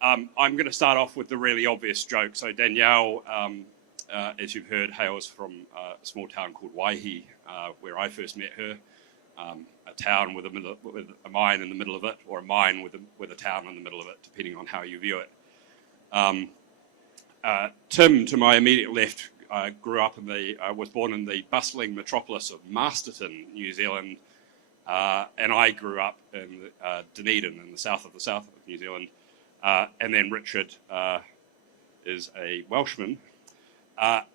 I'm going to start off with the really obvious joke. So Danielle, as you've heard, hails from a small town called Waihi, where I first met her. A town with a mine in the middle of it, or a mine with a town in the middle of it, depending on how you view it. Tim, to my immediate left, was born in the bustling metropolis of Masterton, New Zealand, and I grew up in Dunedin, in the south of New Zealand. And then Richard is a Welshman.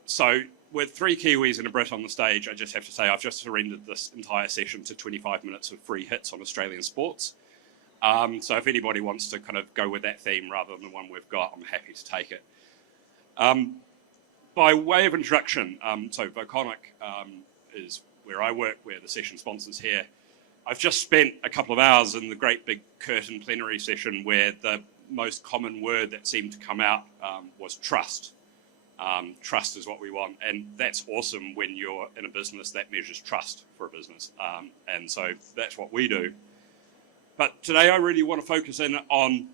So with 3 Kiwis and a Brit on the stage, I just have to say I've just surrendered this entire session to 25 minutes of free hits on Australian sports. So if anybody wants to kind of go with that theme rather than the one we've got, I'm happy to take it. By way of introduction, so Voconiq is where I work, where the session sponsors here. I've just spent a couple of hours in the great big curtain plenary session where the most common word that seemed to come out was trust. Trust is what we want, and that's awesome when you're in a business that measures trust for a business, and so that's what we do. But today I really want to focus in on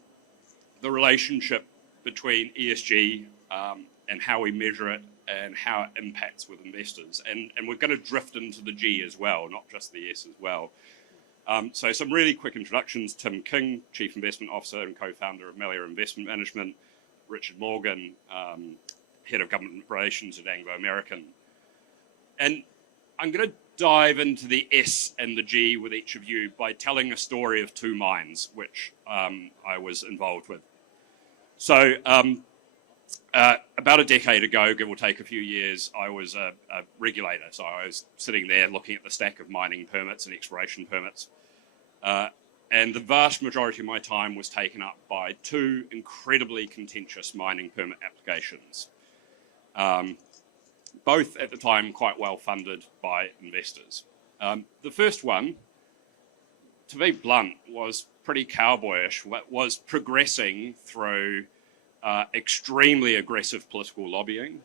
the relationship between ESG and how we measure it and how it impacts with investors, and we're going to drift into the G as well, not just the S as well. So some really quick introductions. Tim King, Chief Investment Officer and co-founder of Melior Investment Management. Richard Morgan, Head of Government Relations at Anglo. And I'm going to dive into the S and the G with each of you by telling a story of 2 mines, which I was involved with. So about a decade ago, give or take a few years, I was a regulator. So I was sitting there looking at the stack of mining permits and exploration permits. And the vast majority of my time was taken up by 2 incredibly contentious mining permit applications. Both at the time quite well funded by investors. The first one, to be blunt, was pretty cowboyish, was progressing through extremely aggressive political lobbying,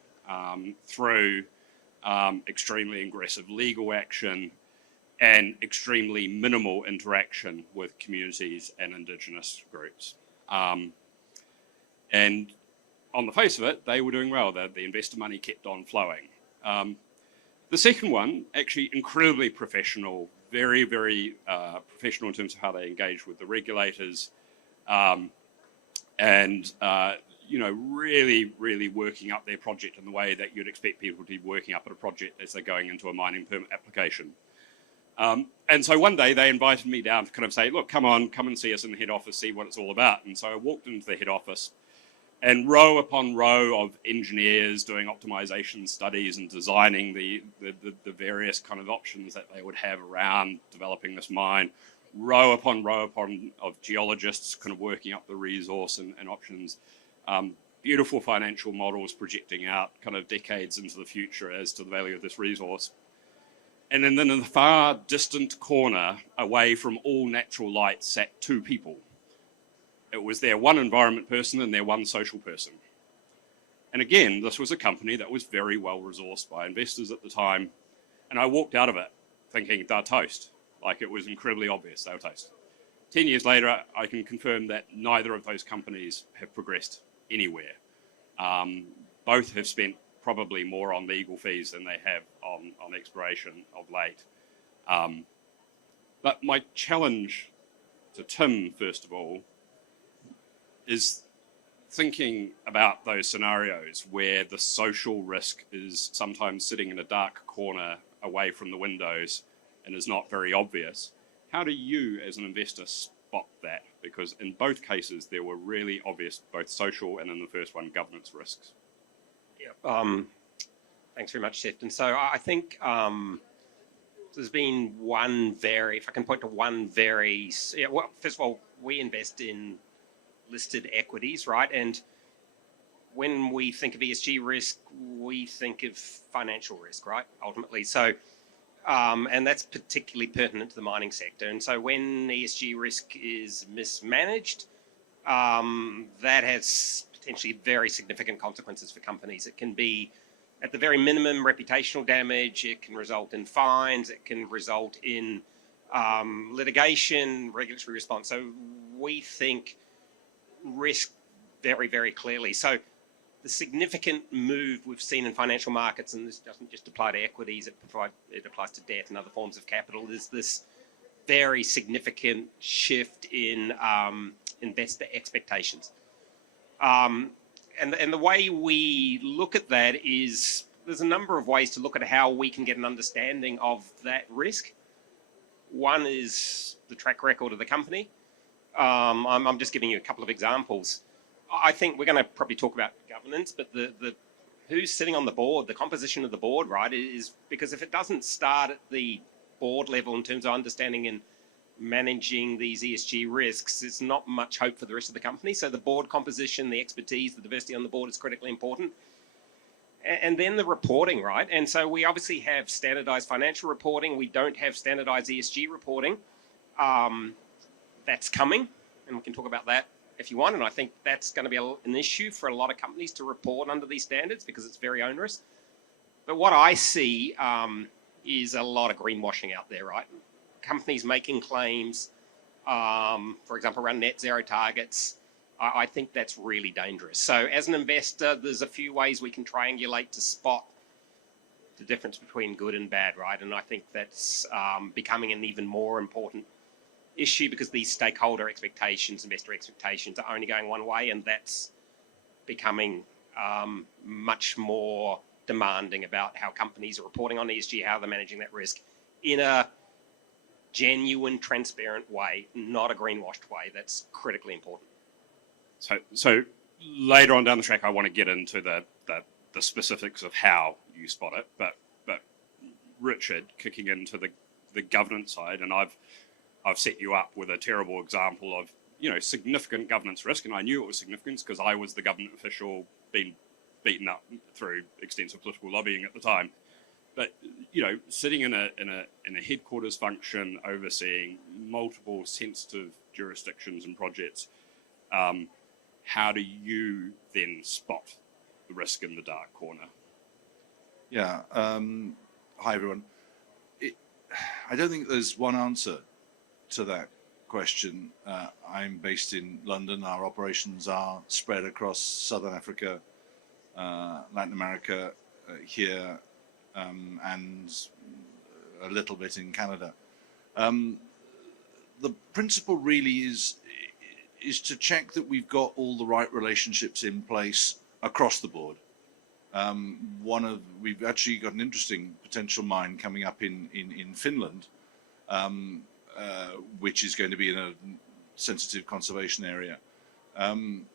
through extremely aggressive legal action, and extremely minimal interaction with communities and Indigenous groups. And on the face of it, they were doing well. The investor money kept on flowing. The second one, actually incredibly professional, very, very professional in terms of how they engage with the regulators, and really, really working up their project in the way that you'd expect people to be working up at a project as they're going into a mining permit application. And so one day they invited me down to kind of say, look, come and see us in the head office, see what it's all about. And so I walked into the head office, and row upon row of engineers doing optimization studies and designing the various kind of options that they would have around developing this mine, row upon of geologists kind of working up the resource and options, beautiful financial models projecting out kind of decades into the future as to the value of this resource. And then in the far distant corner, away from all natural light, sat 2 people. It was their one environment person and their one social person. And again, this was a company that was very well resourced by investors at the time. And I walked out of it thinking they're toast. Like, it was incredibly obvious they were toast. 10 years later, I can confirm that neither of those companies have progressed anywhere. Both have spent probably more on legal fees than they have on exploration of late. But my challenge to Tim, first of all, is thinking about those scenarios where the social risk is sometimes sitting in a dark corner away from the windows and is not very obvious. How do you, as an investor, spot that? Because in both cases, there were really obvious, both social and in the first one, governance risks. Yeah. Thanks very much, Sefton. So I think there's been if I can point to one well, first of all, we invest in listed equities, right? And when we think of ESG risk, we think of financial risk, right? Ultimately. So, and that's particularly pertinent to the mining sector. And so when ESG risk is mismanaged, that has potentially very significant consequences for companies. It can be, at the very minimum, reputational damage. It can result in fines. It can result in litigation, regulatory response. So we think risk very, very clearly. So the significant move we've seen in financial markets, and this doesn't just apply to equities, it applies to debt and other forms of capital, is this very significant shift in investor expectations. And the way we look at that is there's a number of ways to look at how we can get an understanding of that risk. One is the track record of the company. I'm just giving you a couple of examples. I think we're going to probably talk about governance, but the who's sitting on the board, the composition of the board, right, is because if it doesn't start at the board level in terms of understanding and managing these ESG risks, it's not much hope for the rest of the company. So the board composition, the expertise, the diversity on the board is critically important. And then the reporting, right? And so we obviously have standardized financial reporting. We don't have standardized ESG reporting. That's coming, and we can talk about that if you want. And I think that's going to be an issue for a lot of companies to report under these standards because it's very onerous. But what I see is a lot of greenwashing out there, right? Companies making claims, for example, around net zero targets. I think that's really dangerous. So as an investor, there's a few ways we can triangulate to spot the difference between good and bad, right? And I think that's becoming an even more important issue because these stakeholder expectations, investor expectations are only going one way, and that's becoming much more demanding about how companies are reporting on ESG, how they're managing that risk in a genuine, transparent way, not a greenwashed way. That's critically important. So later on down the track, I want to get into the specifics of how you spot it. But Richard, kicking into the governance side, and I've set you up with a terrible example of significant governance risk, and I knew it was significant because I was the government official being beaten up through extensive political lobbying at the time. But sitting in a headquarters function overseeing multiple sensitive jurisdictions and projects. How do you then spot the risk in the dark corner? Yeah. Hi, everyone. I don't think there's one answer to that question. I'm based in London. Our operations are spread across Southern Africa, Latin America, here, and a little bit in Canada. The principle really is to check that we've got all the right relationships in place across the board. We've actually got an interesting potential mine coming up in Finland, which is going to be in a sensitive conservation area. And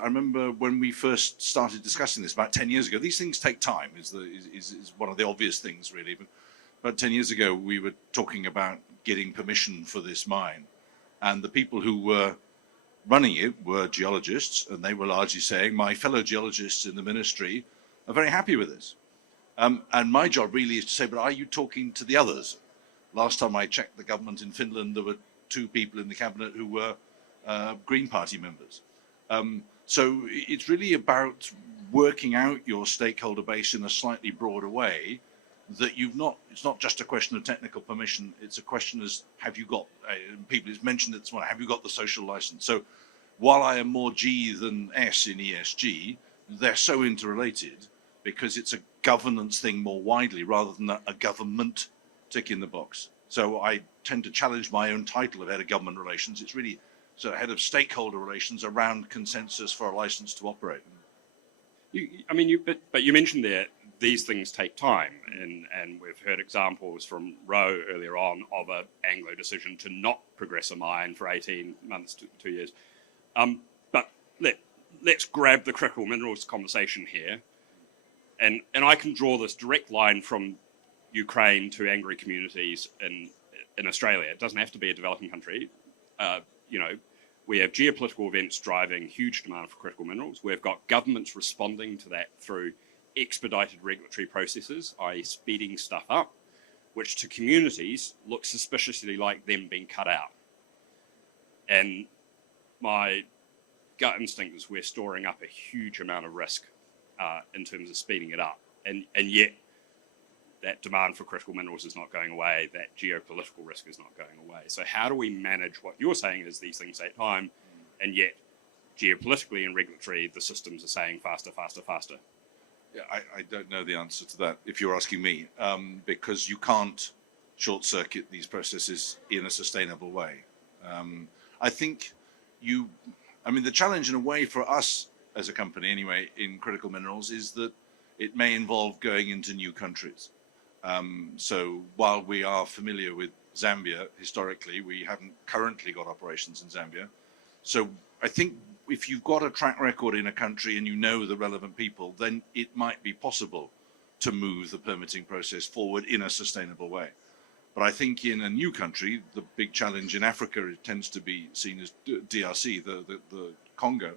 I remember when we first started discussing this about 10 years ago, these things take time, is one of the obvious things really. But about 10 years ago, we were talking about getting permission for this mine. And the people who were running it were geologists, and they were largely saying, my fellow geologists in the ministry are very happy with this. And my job really is to say, but are you talking to the others? Last time I checked the government in Finland, there were 2 people in the cabinet who were Green Party members. So it's really about working out your stakeholder base in a slightly broader way, that it's not just a question of technical permission, it's a question as, have you got, people, it's mentioned this morning, have you got the social license? So while I am more G than S in ESG, they're so interrelated because it's a governance thing more widely rather than a government tick in the box. So I tend to challenge my own title of head of government relations. It's really head of stakeholder relations around consensus for a license to operate. But you mentioned there, these things take time, and we've heard examples from Roe earlier on of an Anglo decision to not progress a mine for 18 months to 2 years. But let's grab the critical minerals conversation here, and I can draw this direct line from Ukraine to angry communities in Australia. It doesn't have to be a developing country. We have geopolitical events driving huge demand for critical minerals. We've got governments responding to that through expedited regulatory processes, i.e. speeding stuff up, which to communities looks suspiciously like them being cut out. And my gut instinct is we're storing up a huge amount of risk in terms of speeding it up. And yet that demand for critical minerals is not going away, that geopolitical risk is not going away. So how do we manage what you're saying is these things take time, and yet geopolitically and regulatory, the systems are saying faster, faster, faster. Yeah, I don't know the answer to that, if you're asking me, because you can't short circuit these processes in a sustainable way. I think the challenge in a way for us as a company anyway in critical minerals is that it may involve going into new countries. So while we are familiar with Zambia historically, we haven't currently got operations in Zambia. So I think if you've got a track record in a country and you know the relevant people, then it might be possible to move the permitting process forward in a sustainable way. But I think in a new country, the big challenge in Africa, it tends to be seen as DRC, the Congo.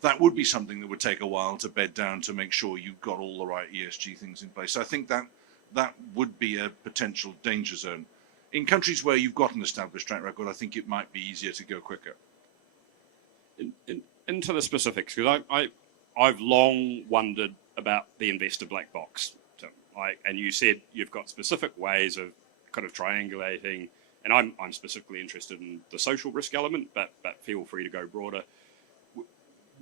That would be something that would take a while to bed down to make sure you've got all the right ESG things in place. So I think that would be a potential danger zone. In countries where you've got an established track record, I think it might be easier to go quicker. Into the specifics, because I've long wondered about the investor black box. So and you said you've got specific ways of kind of triangulating, and I'm specifically interested in the social risk element, but feel free to go broader.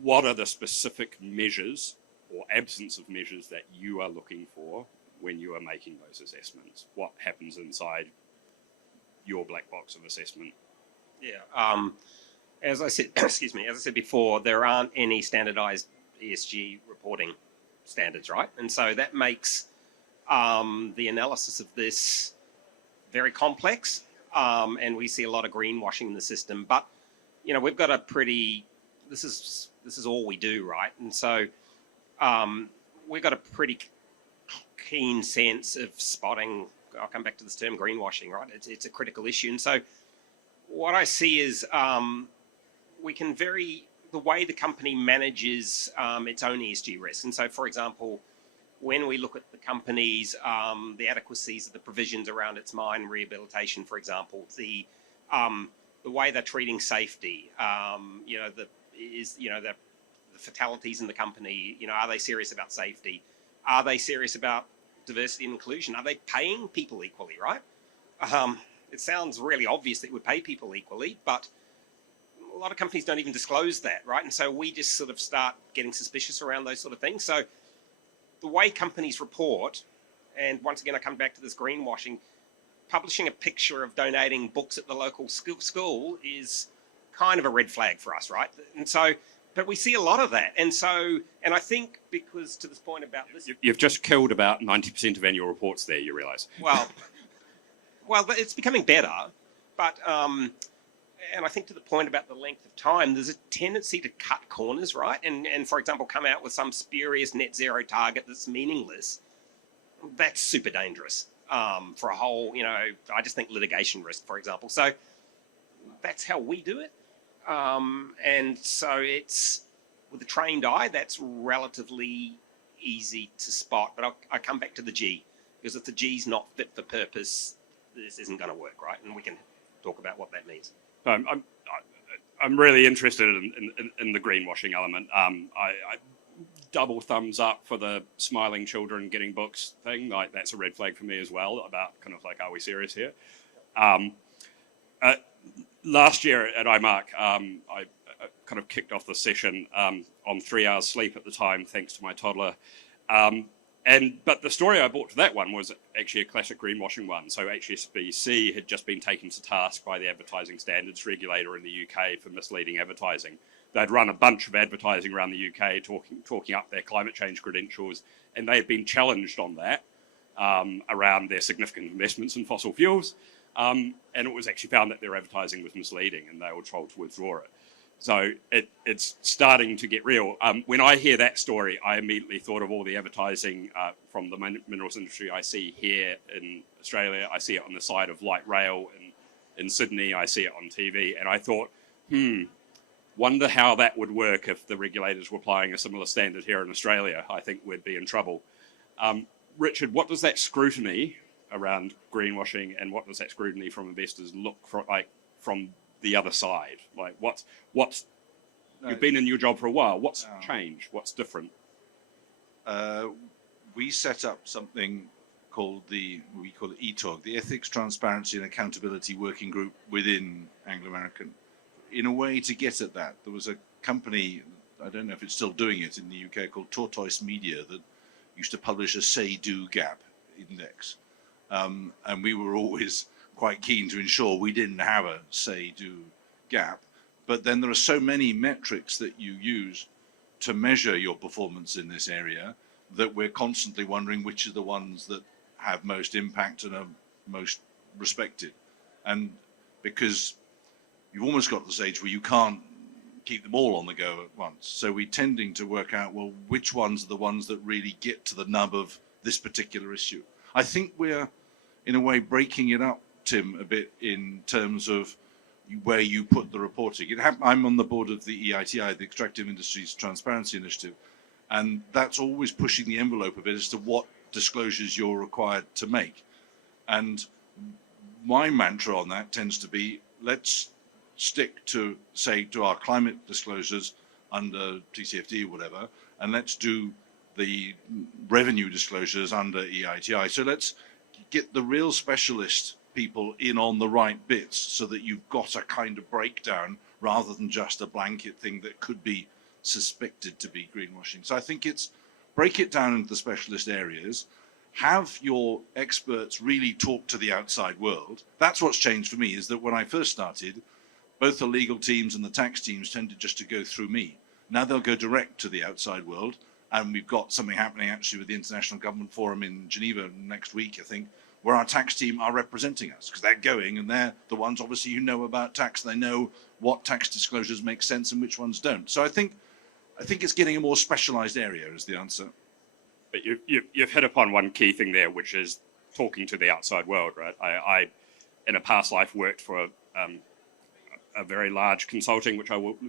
What are the specific measures or absence of measures that you are looking for when you are making those assessments? What happens inside your black box of assessment? Yeah. As I said, excuse me, as I said before, there aren't any standardized ESG reporting standards, right? And so that makes the analysis of this very complex, and we see a lot of greenwashing in the system. But we've got a pretty this is all we do, right? And so we've got a pretty keen sense of spotting. I'll come back to this term, greenwashing, right? It's a critical issue, and so what I see is the way the company manages its own ESG risk. And so, for example, when we look at the company's, the adequacies of the provisions around its mine rehabilitation, for example, the way they're treating safety, the fatalities in the company, are they serious about safety? Are they serious about diversity and inclusion? Are they paying people equally, right? It sounds really obvious that we pay people equally, but a lot of companies don't even disclose that, right? And so we just sort of start getting suspicious around those sort of things. So the way companies report, and once again, I come back to this greenwashing, publishing a picture of donating books at the local school is kind of a red flag for us, right? And so, but we see a lot of that. And so, and I think because to this point about this... You've just killed about 90% of annual reports there, you realise. Well, it's becoming better, but... and I think to the point about the length of time, there's a tendency to cut corners, right? And for example, come out with some spurious net zero target that's meaningless. That's super dangerous for a whole, I just think litigation risk, for example. So that's how we do it. And so it's, with a trained eye, that's relatively easy to spot. But I come back to the G, because if the G's not fit for purpose, this isn't going to work, right? And we can talk about what that means. I'm really interested in the greenwashing element. I double thumbs up for the smiling children getting books thing. Like, that's a red flag for me as well, about kind of like, are we serious here? Last year at IMARC, I kind of kicked off the session on 3 hours sleep at the time, thanks to my toddler. But the story I brought to that one was actually a classic greenwashing one. So HSBC had just been taken to task by the Advertising Standards Regulator in the UK for misleading advertising. They'd run a bunch of advertising around the UK talking up their climate change credentials, and they had been challenged on that around their significant investments in fossil fuels. And it was actually found that their advertising was misleading, and they were told to withdraw it. So it's starting to get real. When I hear that story, I immediately thought of all the advertising from the minerals industry I see here in Australia. I see it on the side of light rail in Sydney. I see it on TV. And I thought, wonder how that would work if the regulators were applying a similar standard here in Australia. I think we'd be in trouble. Richard, what does that scrutiny around greenwashing, and what does that scrutiny from investors look like from the other side? Like, what's you've been in your job for a while. What's changed? What's different? We set up something called we call it ETOG, the Ethics, Transparency and Accountability Working Group within Anglo American, in a way to get at that, there was a company, I don't know if it's still doing it in the UK, called Tortoise Media, that used to publish a say-do gap index. And we were always quite keen to ensure we didn't have a say-do gap. But then there are so many metrics that you use to measure your performance in this area that we're constantly wondering which are the ones that have most impact and are most respected. And because you've almost got to the stage where you can't keep them all on the go at once. So we're tending to work out, well, which ones are the ones that really get to the nub of this particular issue. I think we're, in a way, breaking it up, Tim, a bit in terms of where you put the reporting. I'm on the board of the EITI, the Extractive Industries Transparency Initiative, and that's always pushing the envelope a bit as to what disclosures you're required to make. And my mantra on that tends to be, let's stick to, say, to our climate disclosures under TCFD or whatever, and let's do the revenue disclosures under EITI. So let's get the real specialist people in on the right bits so that you've got a kind of breakdown rather than just a blanket thing that could be suspected to be greenwashing. So I think it's break it down into the specialist areas, have your experts really talk to the outside world. That's what's changed for me, is that when I first started, both the legal teams and the tax teams tended just to go through me. Now they'll go direct to the outside world, and we've got something happening actually with the International Government Forum in Geneva next week, I think, where our tax team are representing us, because they're going and they're the ones obviously who know about tax. They know what tax disclosures make sense and which ones don't. So I think it's getting a more specialized area is the answer. But you've hit upon one key thing there, which is talking to the outside world, right? I in a past life worked for a very large consulting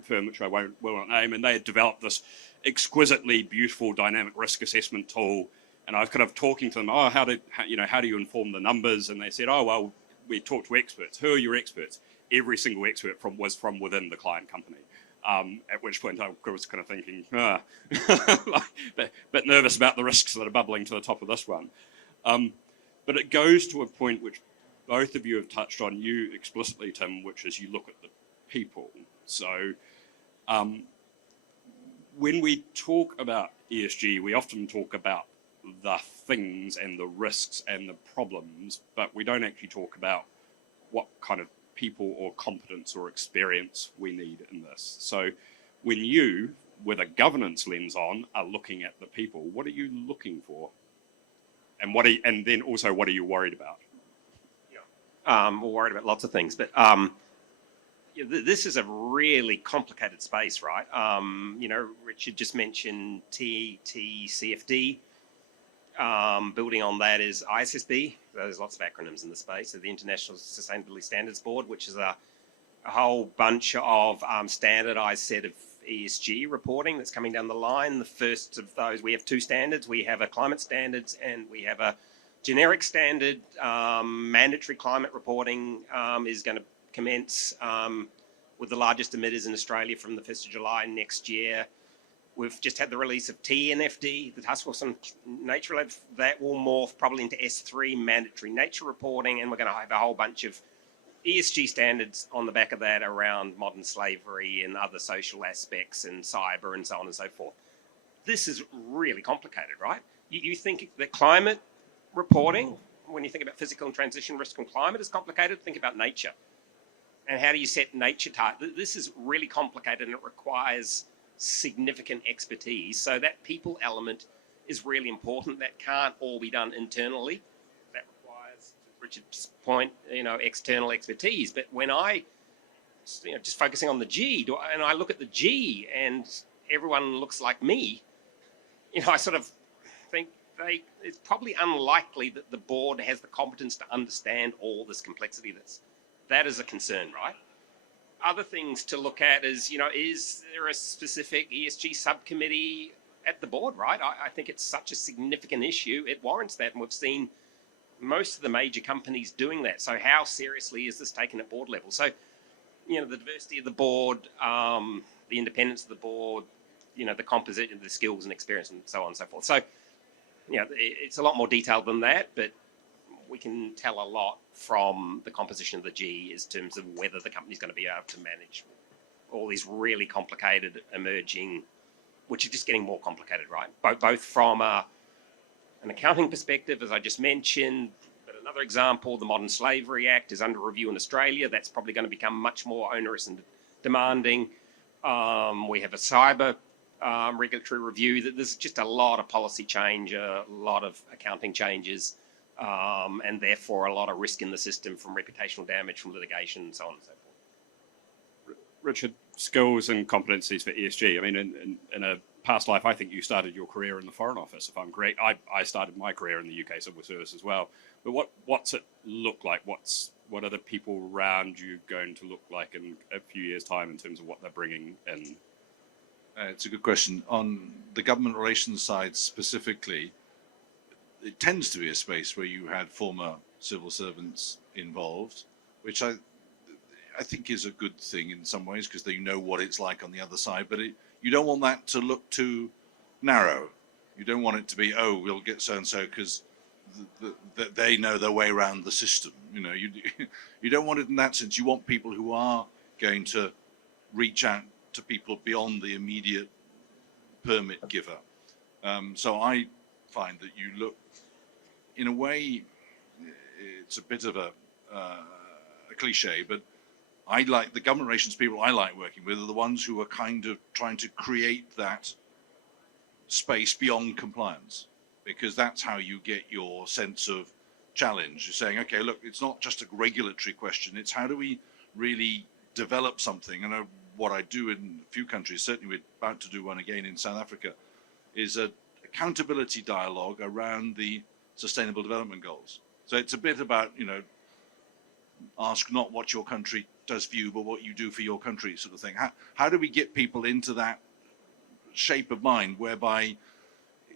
firm, which I will not name, and they had developed this exquisitely beautiful dynamic risk assessment tool. And I was kind of talking to them, how do you inform the numbers? And they said, oh, well, we talk to experts. Who are your experts? Every single expert was from within the client company. At which point I was kind of thinking, bit nervous about the risks that are bubbling to the top of this one. But it goes to a point which both of you have touched on, you explicitly, Tim, which is you look at the people. So when we talk about ESG, we often talk about the things and the risks and the problems, but we don't actually talk about what kind of people or competence or experience we need in this. So when you, with a governance lens on, are looking at the people, what are you looking for? And then also, what are you worried about? We're worried about lots of things, but this is a really complicated space, right? Richard just mentioned TCFD. Building on that is ISSB. There's lots of acronyms in the space. So the International Sustainability Standards Board, which is a whole bunch of standardized set of ESG reporting that's coming down the line. The first of those, we have two standards. We have a climate standards and we have a generic standard. Mandatory climate reporting is going to commence with the largest emitters in Australia from the 1st of July next year. We've just had the release of TNFD, the Task Force on Nature. That will morph probably into S3, mandatory nature reporting, and we're going to have a whole bunch of ESG standards on the back of that around modern slavery and other social aspects and cyber and so on and so forth. This is really complicated, right? You think that climate reporting, when you think about physical and transition risk and climate, is complicated. Think about nature. And how do you set nature targets? This is really complicated and it requires significant expertise. So that people element is really important. That can't all be done internally. That requires, to Richard's point, external expertise. But when I, just focusing on the G, and I look at the G and everyone looks like me, I sort of think it's probably unlikely that the board has the competence to understand all this complexity. That is a concern, right? Other things to look at is, is there a specific ESG subcommittee at the board, right? I think it's such a significant issue. It warrants that. And we've seen most of the major companies doing that. So how seriously is this taken at board level? So, the diversity of the board, the independence of the board, the composition, the skills and experience and so on and so forth. So, it's a lot more detailed than that, but we can tell a lot from the composition of the G in terms of whether the company's going to be able to manage all these really complicated emerging, which are just getting more complicated, right? Both from an accounting perspective, as I just mentioned, but another example, the Modern Slavery Act is under review in Australia. That's probably going to become much more onerous and demanding. We have a cyber regulatory review. There's just a lot of policy change, a lot of accounting changes, and therefore a lot of risk in the system from reputational damage, from litigation, and so on and so forth. Richard, skills and competencies for ESG. I mean, in a past life, I think you started your career in the Foreign Office, if I'm correct. I started my career in the UK Civil Service as well. But what's it look like? What are the people around you going to look like in a few years' time in terms of what they're bringing in? It's a good question. On the government relations side specifically, it tends to be a space where you had former civil servants involved, which I think is a good thing in some ways, because they know what it's like on the other side. But you don't want that to look too narrow. You don't want it to be, oh, we'll get so-and-so because they know their way around the system. You know, you don't want it in that sense. You want people who are going to reach out to people beyond the immediate permit giver. So I find that you look, in a way, it's a bit of a cliche, but I like the government relations people I like working with are the ones who are kind of trying to create that space beyond compliance, because that's how you get your sense of challenge. You're saying, okay, look, it's not just a regulatory question, it's how do we really develop something. And what I do in a few countries, certainly we're about to do one again in South Africa, is an accountability dialogue around the Sustainable Development Goals. So it's a bit about, you know, ask not what your country does for you, but what you do for your country, sort of thing. How do we get people into that shape of mind whereby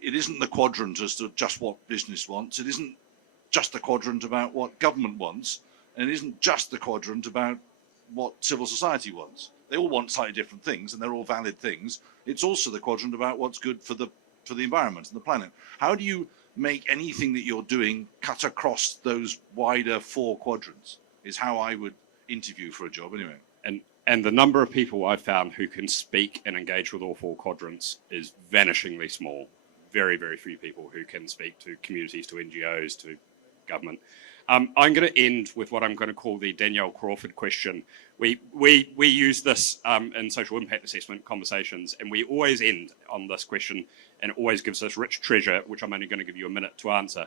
it isn't the quadrant as to just what business wants, it isn't just the quadrant about what government wants, and it isn't just the quadrant about what civil society wants. They all want slightly different things, and they're all valid things. It's also the quadrant about what's good for the environment and the planet. How do you make anything that you're doing cut across those wider four quadrants is how I would interview for a job anyway. And the number of people I've found who can speak and engage with all four quadrants is vanishingly small. Very, very few people who can speak to communities, to NGOs, to government. I'm going to end with what I'm going to call the Danielle Crawford question. We use this in social impact assessment conversations, and we always end on this question, and it always gives us rich treasure, which I'm only going to give you a minute to answer.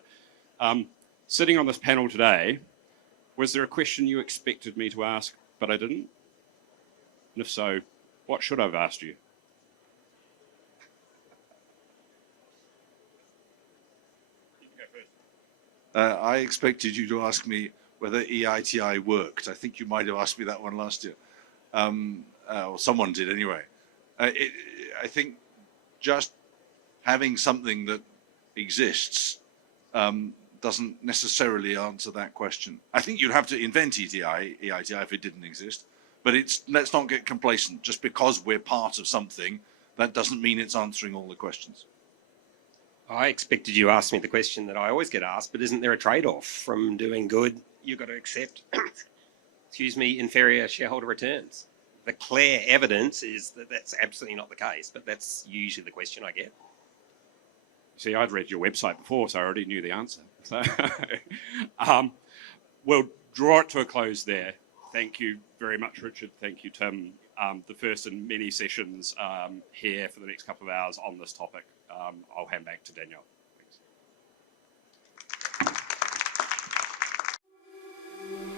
Sitting on this panel today, was there a question you expected me to ask, but I didn't? And if so, what should I have asked you? I expected you to ask me whether EITI worked. I think you might have asked me that one last year. Or someone did anyway. I think just having something that exists doesn't necessarily answer that question. I think you'd have to invent EITI if it didn't exist. But let's not get complacent. Just because we're part of something, that doesn't mean it's answering all the questions. I expected you to ask me the question that I always get asked, but isn't there a trade-off from doing good? You've got to accept, inferior shareholder returns. The clear evidence is that that's absolutely not the case, but that's usually the question I get. See, I'd read your website before, so I already knew the answer. So, we'll draw it to a close there. Thank you very much, Richard. Thank you, Tim. The first in many sessions here for the next couple of hours on this topic. I'll hand back to Danielle. Thanks.